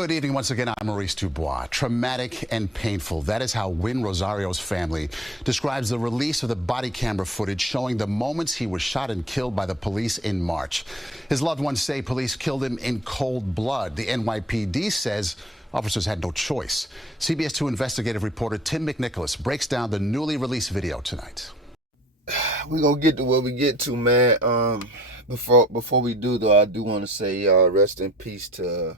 Good evening once again. I'm Maurice Dubois. Traumatic and painful. That is how Win Rozario's family describes the release of the body camera footage showing the moments he was shot and killed by the police in March. His loved ones say police killed him in cold blood. The NYPD says officers had no choice. CBS 2 investigative reporter Tim McNicholas breaks down the newly released video tonight. We're going to get to where we get to, man. Before we do, though, I do want to say rest in peace to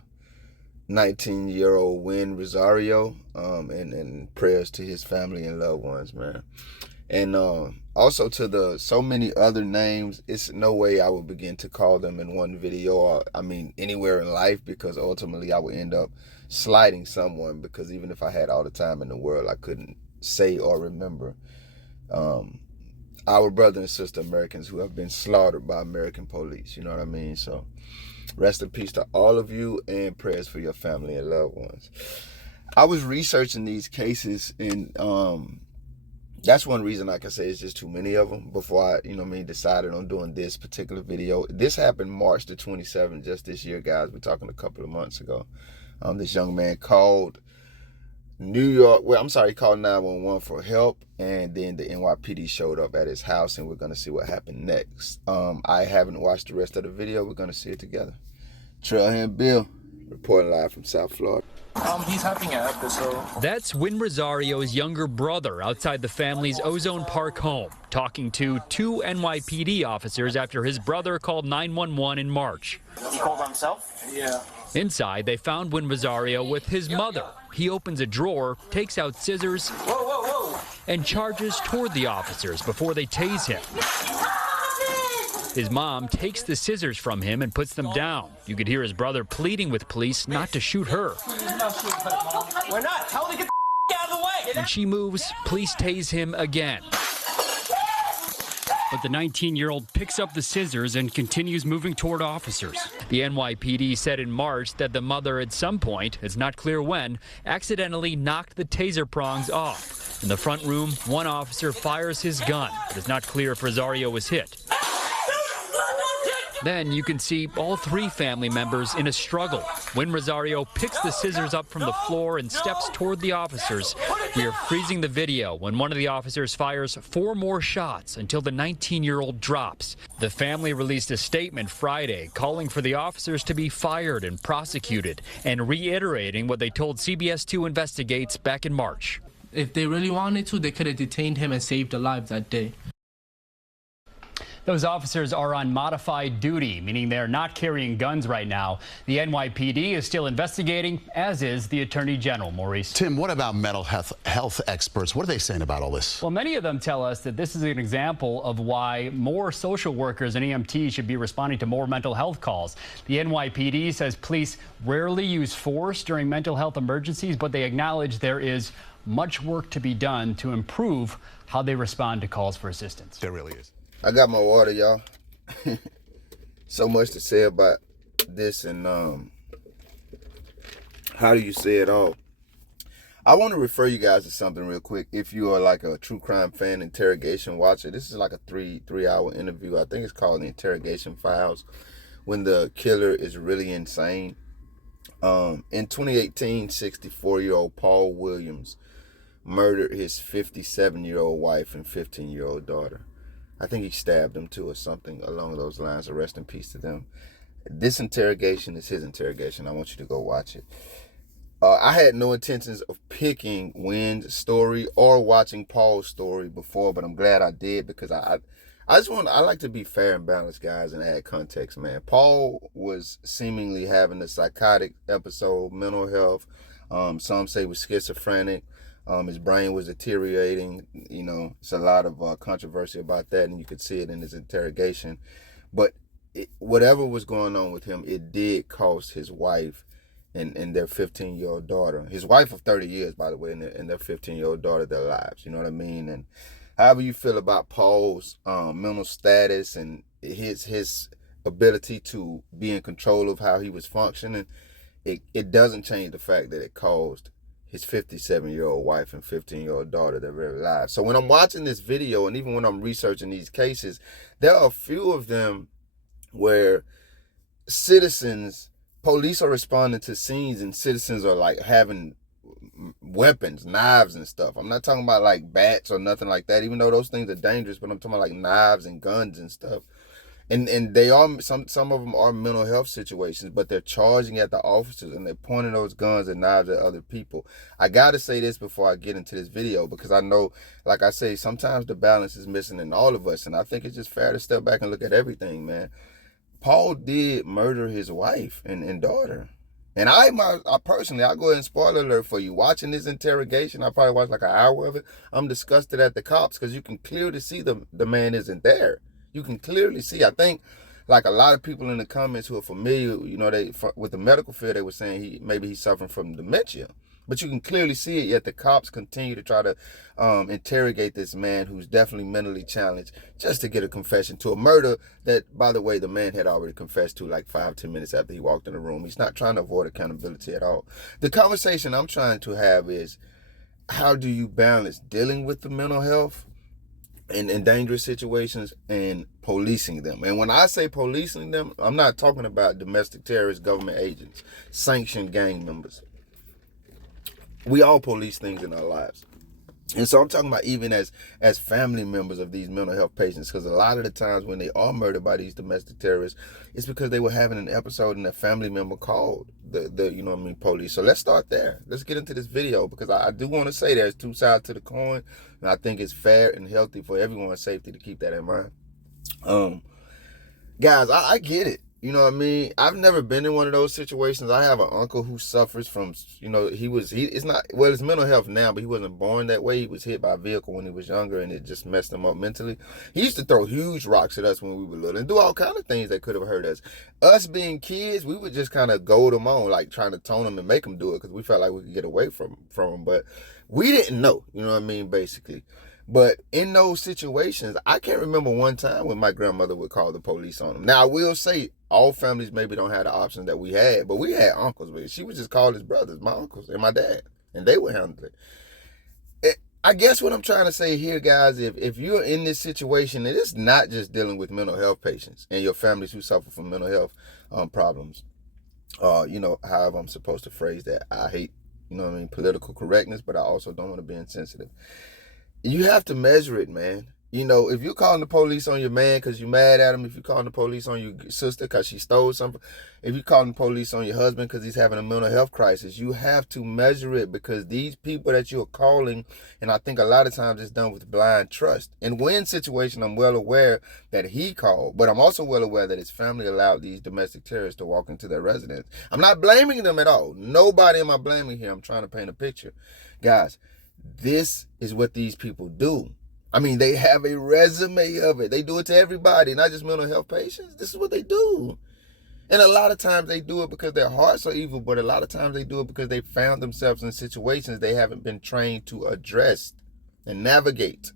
19-year-old Win Rozario, and prayers to his family and loved ones, man. And also to the so many other names, it's no way I would begin to call them in one video, or I mean anywhere in life, because ultimately I would end up slighting someone, because even if I had all the time in the world, I couldn't say or remember our brother and sister Americans who have been slaughtered by American police, you know what I mean? So rest in peace to all of you, and prayers for your family and loved ones. I was researching these cases, and that's one reason I can say it's just too many of them before I, decided on doing this particular video. This happened March the 27th, just this year, guys. We're talking a couple of months ago. This young man called he called 911 for help, and then the NYPD showed up at his house, and we're going to see what happened next. I haven't watched the rest of the video. We're going to see it together. Trailhand Bill, reporting live from South Florida. He's having an episode. That's Win Rozario's younger brother outside the family's Ozone Park home, talking to two NYPD officers after his brother called 911 in March. He called himself? Yeah. Inside, they found Win Rozario with his mother. He opens a drawer, takes out scissors, and charges toward the officers before they tase him. His mom takes the scissors from him and puts them down. You could hear his brother pleading with police not to shoot her. We're not. Tell him to get the out of the way. When she moves, police tase him again. But the 19-year-old picks up the scissors and continues moving toward officers. The NYPD said in March that the mother at some point, it's not clear when, accidentally knocked the taser prongs off. In the front room, one officer fires his gun. It is not clear if Rozario was hit. Then you can see all three family members in a struggle. When Rozario picks the scissors up from the floor and steps toward the officers, we are freezing the video when one of the officers fires 4 more shots until the 19-year-old drops. The family released a statement Friday calling for the officers to be fired and prosecuted, and reiterating what they told CBS 2 Investigates back in March. If they really wanted to, they could have detained him and saved a life that day. Those officers are on modified duty, meaning they're not carrying guns right now. The NYPD is still investigating, as is the Attorney General, Maurice. Tim, what about mental health experts? What are they saying about all this? Well, many of them tell us that this is an example of why more social workers and EMTs should be responding to more mental health calls. The NYPD says police rarely use force during mental health emergencies, but they acknowledge there is much work to be done to improve how they respond to calls for assistance. There really is. I got my water, y'all. So much to say about this, and how do you say it all? I want to refer you guys to something real quick. If you are like a true crime fan, interrogation watcher, this is like a three-hour interview. I think it's called The Interrogation Files, when the killer is really insane. In 2018, 64-year-old Paul Williams murdered his 57-year-old wife and 15-year-old daughter. I think he stabbed them too, or something along those lines. So rest in peace to them. This interrogation is his interrogation. I want you to go watch it. I had no intentions of picking Win's story or watching Paul's story before, but I'm glad I did, because I like to be fair and balanced, guys, and add context, man. Paul was seemingly having a psychotic episode, mental health. Some say was schizophrenic. His brain was deteriorating. It's a lot of controversy about that, and you could see it in his interrogation. But whatever was going on with him, it did cost his wife and their 15-year-old daughter, his wife of 30 years, by the way, and their 15-year-old daughter, their lives. You know what I mean? And however you feel about Paul's mental status and his ability to be in control of how he was functioning, it doesn't change the fact that it caused his 57-year-old wife and 15-year-old daughter their very lives. So when I'm watching this video, and even when I'm researching these cases, there are a few of them where citizens police are responding to scenes and citizens are like having weapons, knives and stuff. I'm not talking about like bats or nothing like that, even though those things are dangerous, but I'm talking about like knives and guns and stuff. And they are, some of them are mental health situations, but they're charging at the officers and they're pointing those guns and knives at other people. I gotta say this before I get into this video, because I know, like I say, sometimes the balance is missing in all of us, and I think it's just fair to step back and look at everything, man. Paul did murder his wife and daughter. And I personally, I'll go ahead and spoiler alert for you. Watching this interrogation, I probably watched like an hour of it. I'm disgusted at the cops because you can clearly see the man isn't there. You can clearly see. I think like a lot of people in the comments who are familiar, you know, with the medical field, they were saying maybe he's suffering from dementia. But you can clearly see it, yet the cops continue to try to interrogate this man who's definitely mentally challenged just to get a confession to a murder that, by the way, the man had already confessed to like 5-10 minutes after he walked in the room. He's not trying to avoid accountability at all. The conversation I'm trying to have is, how do you balance dealing with the mental health in dangerous situations and policing them? And when I say policing them, I'm not talking about domestic terrorist government agents, sanctioned gang members. We all police things in our lives. And so I'm talking about even as family members of these mental health patients, because a lot of the times when they are murdered by these domestic terrorists, it's because they were having an episode and a family member called the police. So let's start there. Let's get into this video, because I do want to say there's two sides to the coin, and I think it's fair and healthy for everyone's safety to keep that in mind. Guys, I get it. You know what I mean? I've never been in one of those situations. I have an uncle who suffers from, it's mental health now, but he wasn't born that way. He was hit by a vehicle when he was younger, and it just messed him up mentally. He used to throw huge rocks at us when we were little and do all kind of things that could have hurt us. Us being kids, we would just kind of goad him on, like trying to tone him and make him do it, because we felt like we could get away from him. But we didn't know, you know what I mean, basically. But in those situations, I can't remember one time when my grandmother would call the police on them. Now, I will say all families maybe don't have the option that we had, but we had uncles. She would just call his brothers, my uncles, and my dad, and they would handle it. I guess what I'm trying to say here, guys, if you're in this situation, and it's not just dealing with mental health patients and your families who suffer from mental health problems, however I'm supposed to phrase that. I hate, political correctness, but I also don't want to be insensitive. You have to measure it, man. If you're calling the police on your man because you're mad at him, if you're calling the police on your sister because she stole something, if you're calling the police on your husband because he's having a mental health crisis, you have to measure it, because these people that you're calling, and I think a lot of times it's done with blind trust. In Wynn's situation, I'm well aware that he called, but I'm also well aware that his family allowed these domestic terrorists to walk into their residence. I'm not blaming them at all. Nobody am I blaming here. I'm trying to paint a picture. Guys, this is what these people do. I mean, they have a resume of it. They do it to everybody, not just mental health patients. This is what they do. And a lot of times they do it because their hearts are evil, but a lot of times they do it because they found themselves in situations they haven't been trained to address and navigate.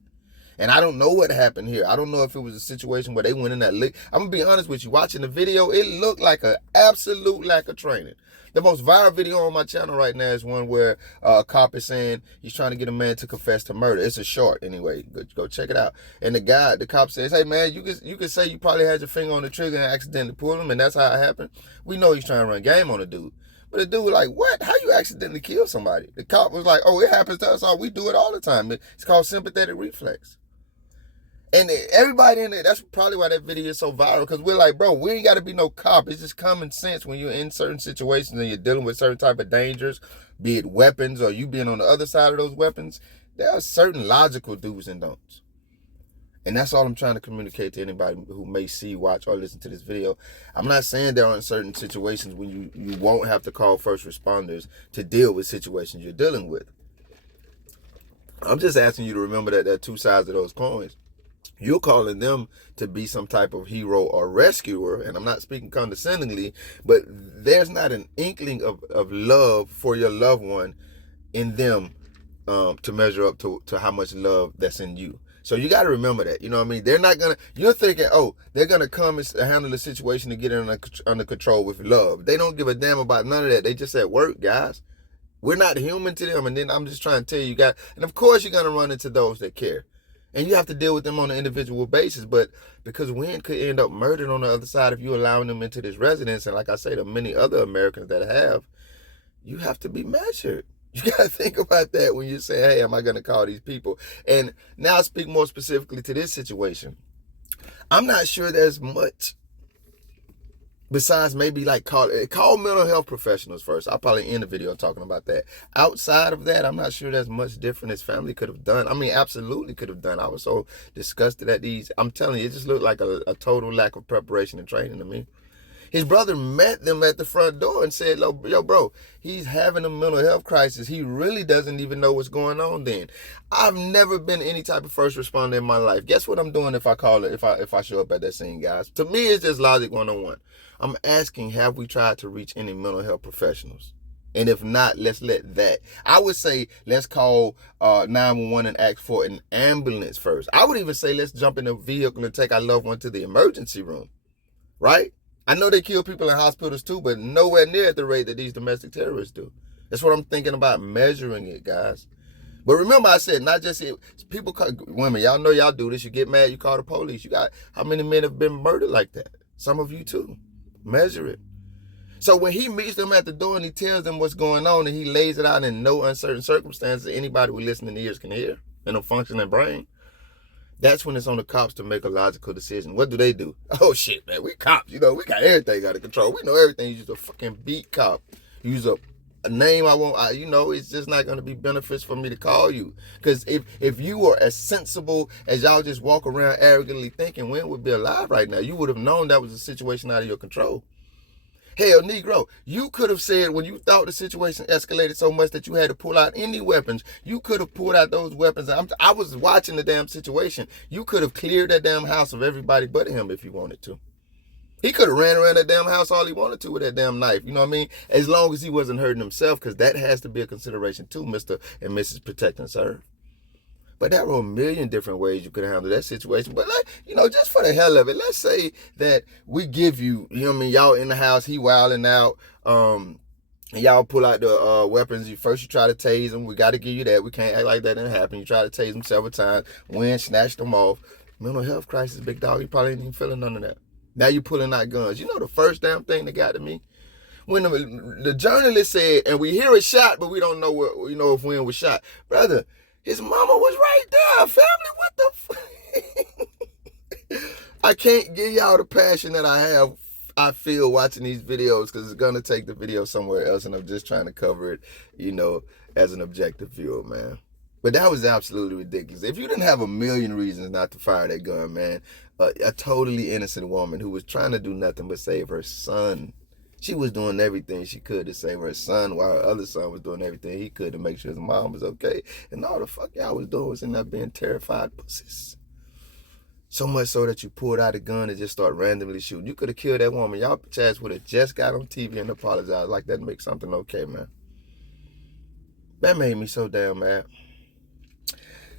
And I don't know what happened here. I don't know if it was a situation where they went in that lick. I'm going to be honest with you. Watching the video, it looked like an absolute lack of training. The most viral video on my channel right now is one where a cop is saying he's trying to get a man to confess to murder. It's a short anyway. Go check it out. And the cop says, hey man, you could say you probably had your finger on the trigger and accidentally pulled him, and that's how it happened. We know he's trying to run game on the dude. But the dude was like, what? How you accidentally kill somebody? The cop was like, oh, it happens to us all. We do it all the time. It's called sympathetic reflex. And everybody in there, that's probably why that video is so viral, because we're like, bro, we ain't got to be no cop. It's just common sense when you're in certain situations and you're dealing with certain type of dangers, be it weapons or you being on the other side of those weapons. There are certain logical do's and don'ts. And that's all I'm trying to communicate to anybody who may see, watch, or listen to this video. I'm not saying there aren't certain situations when you won't have to call first responders to deal with situations you're dealing with. I'm just asking you to remember that there are two sides of those coins. You're calling them to be some type of hero or rescuer, and I'm not speaking condescendingly, but there's not an inkling of love for your loved one in them to measure up to how much love that's in you. So you got to remember that, you know what I mean? They're not going to, you're thinking, oh, they're going to come and handle the situation to get it under control with love. They don't give a damn about none of that. They just at work, guys. We're not human to them. And then I'm just trying to tell you guys, and of course you're going to run into those that care. And you have to deal with them on an individual basis. But because Wynn could end up murdered on the other side if you allowing them into this residence, and like I say, the many other Americans that have, you have to be measured. You got to think about that when you say, hey, am I going to call these people? And now I speak more specifically to this situation. I'm not sure there's much besides maybe like call mental health professionals first. I'll probably end the video talking about that. Outside of that, I'm not sure there's much different his family could have done. I mean, absolutely could have done. I was so disgusted at these. I'm telling you, it just looked like a total lack of preparation and training to me. His brother met them at the front door and said, yo, bro, he's having a mental health crisis. He really doesn't even know what's going on then. I've never been any type of first responder in my life. Guess what I'm doing if I call it, if I show up at that scene, guys? To me, it's just logic 101. I'm asking, have we tried to reach any mental health professionals? And if not, let's let that. I would say, let's call 911 and ask for an ambulance first. I would even say, let's jump in a vehicle and take our loved one to the emergency room, right? I know they kill people in hospitals too, but nowhere near at the rate that these domestic terrorists do. That's what I'm thinking about, measuring it, guys. But remember I said, not just people, women, y'all know y'all do this. You get mad, you call the police. You got, how many men have been murdered like that? Some of you too. Measure it. So when he meets them at the door and he tells them what's going on and he lays it out in no uncertain circumstances, anybody with listening ears can hear and a functioning brain, that's when it's on the cops to make a logical decision. What do? Oh shit, man, we cops, we got everything out of control. We know everything. You use a fucking beat cop. Use a name I won't, it's just not going to be beneficial for me to call you. Because if you were as sensible as y'all just walk around arrogantly thinking Wynn would be alive right now, you would have known that was a situation out of your control. Hell, Negro, you could have said when you thought the situation escalated so much that you had to pull out any weapons, you could have pulled out those weapons. I was watching the damn situation. You could have cleared that damn house of everybody but him if you wanted to. He could have ran around that damn house all he wanted to with that damn knife. You know what I mean? As long as he wasn't hurting himself, because that has to be a consideration too, Mr. and Mrs. Protect and Serve. But there were a million different ways you could handle that situation. But, just for the hell of it, let's say that we give you, y'all in the house, he wilding out, and y'all pull out the weapons. You try to tase him. We got to give you that. We can't act like that didn't happen. You try to tase him several times. Wynn snatched them off. Mental health crisis, big dog. You probably ain't even feeling none of that. Now you pulling out guns. You know the first damn thing that got to me? When the journalist said, and we hear a shot, but we don't know if Wynn was shot. Brother, his mama was right there. Family, what the I can't give y'all the passion that I feel watching these videos, because it's going to take the video somewhere else, and I'm just trying to cover it, as an objective viewer, man. But that was absolutely ridiculous. If you didn't have a million reasons not to fire that gun, man, a totally innocent woman who was trying to do nothing but save her son. She was doing everything she could to save her son, while her other son was doing everything he could to make sure his mom was okay. And all the fuck y'all was doing was in there being terrified pussies. So much so that you pulled out a gun and just start randomly shooting. You could have killed that woman. Y'all chats would have just got on TV and apologized like that to make something okay, man. That made me so damn mad.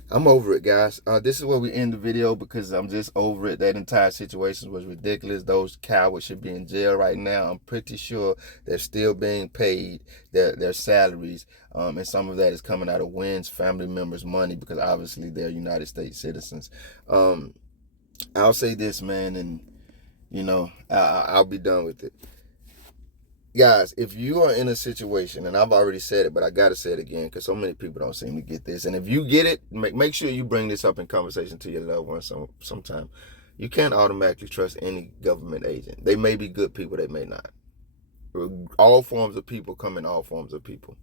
I'm over it, guys. This is where we end the video, because I'm just over it. That entire situation was ridiculous. Those cowards should be in jail right now. I'm pretty sure they're still being paid their salaries. And some of that is coming out of Wynn's family members' money, because obviously they're United States citizens. I'll say this, man, and, I'll be done with it. Guys, if you are in a situation, and I've already said it, but I got to say it again, because so many people don't seem to get this. And if you get it, make sure you bring this up in conversation to your loved ones sometime. You can't automatically trust any government agent. They may be good people, they may not. All forms of people come in all forms of people.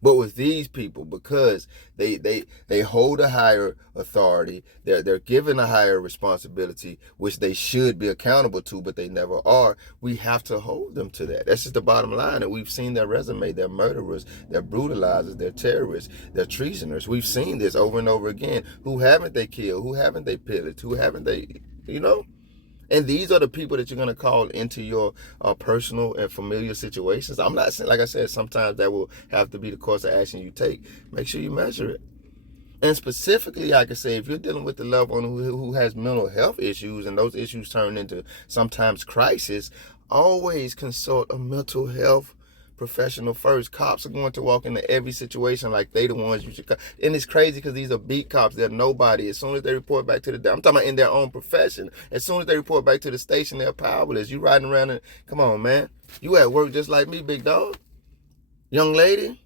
But with these people, because they hold a higher authority, they're given a higher responsibility, which they should be accountable to, but they never are. We have to hold them to that. That's just the bottom line. And we've seen their resume. They're murderers, they're brutalizers, they're terrorists, they're treasoners. We've seen this over and over again. Who haven't they killed? Who haven't they pillaged? Who haven't they, And these are the people that you're going to call into your personal and familiar situations. I'm not saying, like I said, sometimes that will have to be the course of action you take. Make sure you measure it. And specifically, I can say, if you're dealing with the loved one who has mental health issues, and those issues turn into sometimes crisis, always consult a mental health professional first. Cops are going to walk into every situation like they the ones you should. And it's crazy because these are beat cops. They're nobody. As soon as they report back to the, I'm talking about in their own profession. As soon as they report back to the station, they're powerless. You riding around and, come on, man. You at work just like me, big dog. Young lady.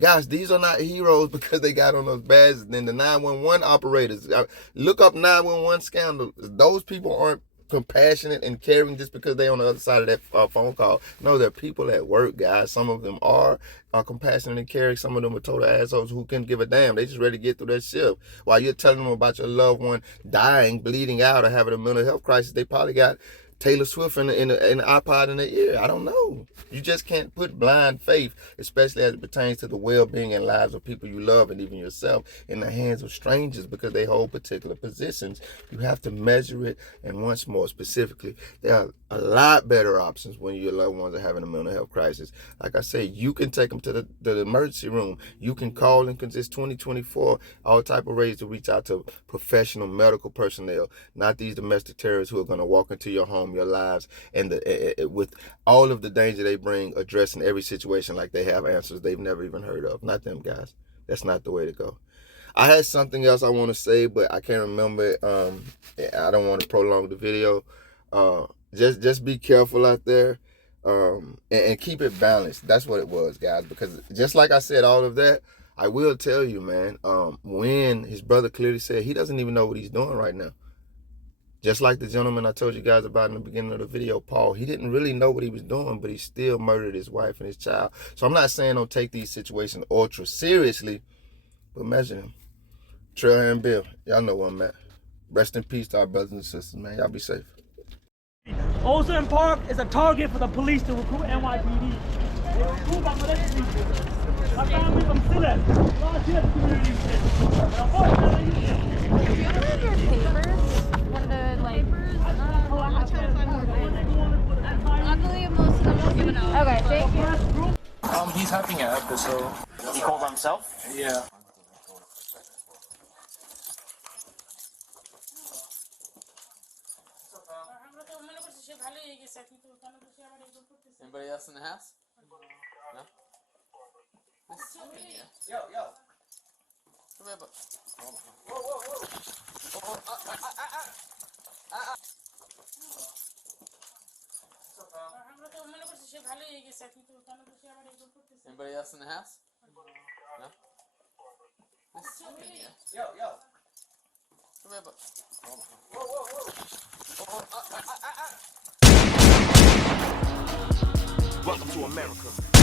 Guys, these are not heroes because they got on those badges. Then the 911 operators, look up 911 scandal. Those people aren't compassionate and caring just because they on the other side of that phone call. No, they're people at work, guys. Some of them are compassionate and caring. Some of them are total assholes who couldn't give a damn. They just ready to get through that shift. While you're telling them about your loved one dying, bleeding out, or having a mental health crisis, they probably got Taylor Swift in the iPod in the ear. I don't know. You just can't put blind faith, especially as it pertains to the well-being and lives of people you love and even yourself, in the hands of strangers because they hold particular positions. You have to measure it. And once more, specifically, there are a lot better options when your loved ones are having a mental health crisis. Like I said, you can take them to the emergency room. You can call and it's 2024, all type of ways to reach out to professional medical personnel, not these domestic terrorists who are going to walk into your home, your lives, and with all of the danger they bring, addressing every situation like they have answers they've never even heard of. Not them, guys. That's not the way to go. I had something else I want to say, but I can't remember it. I don't want to prolong the video. Just be careful out there, and keep it balanced. That's what it was, guys, because just like I said, all of that, I will tell you, man, when his brother clearly said he doesn't even know what he's doing right now. Just like the gentleman I told you guys about in the beginning of the video, Paul, he didn't really know what he was doing, but he still murdered his wife and his child. So I'm not saying don't take these situations ultra seriously, but measure them. Trail and Bill, y'all know where I'm at. Rest in peace to our brothers and sisters, man. Y'all be safe. Olsen Park is a target for the police to recruit NYPD. They recruit by militia people. My family from Silas. Last year the community said. But unfortunately, Do you have your papers? One of the papers? I believe most of them are given out. Okay, thank you. He's having an episode. He called himself? Yeah. Anybody else in the house? No? Yo. Come here, but. Hold on. Anybody else in the house? No? Yo. Come here, but. Hold on. Welcome to America.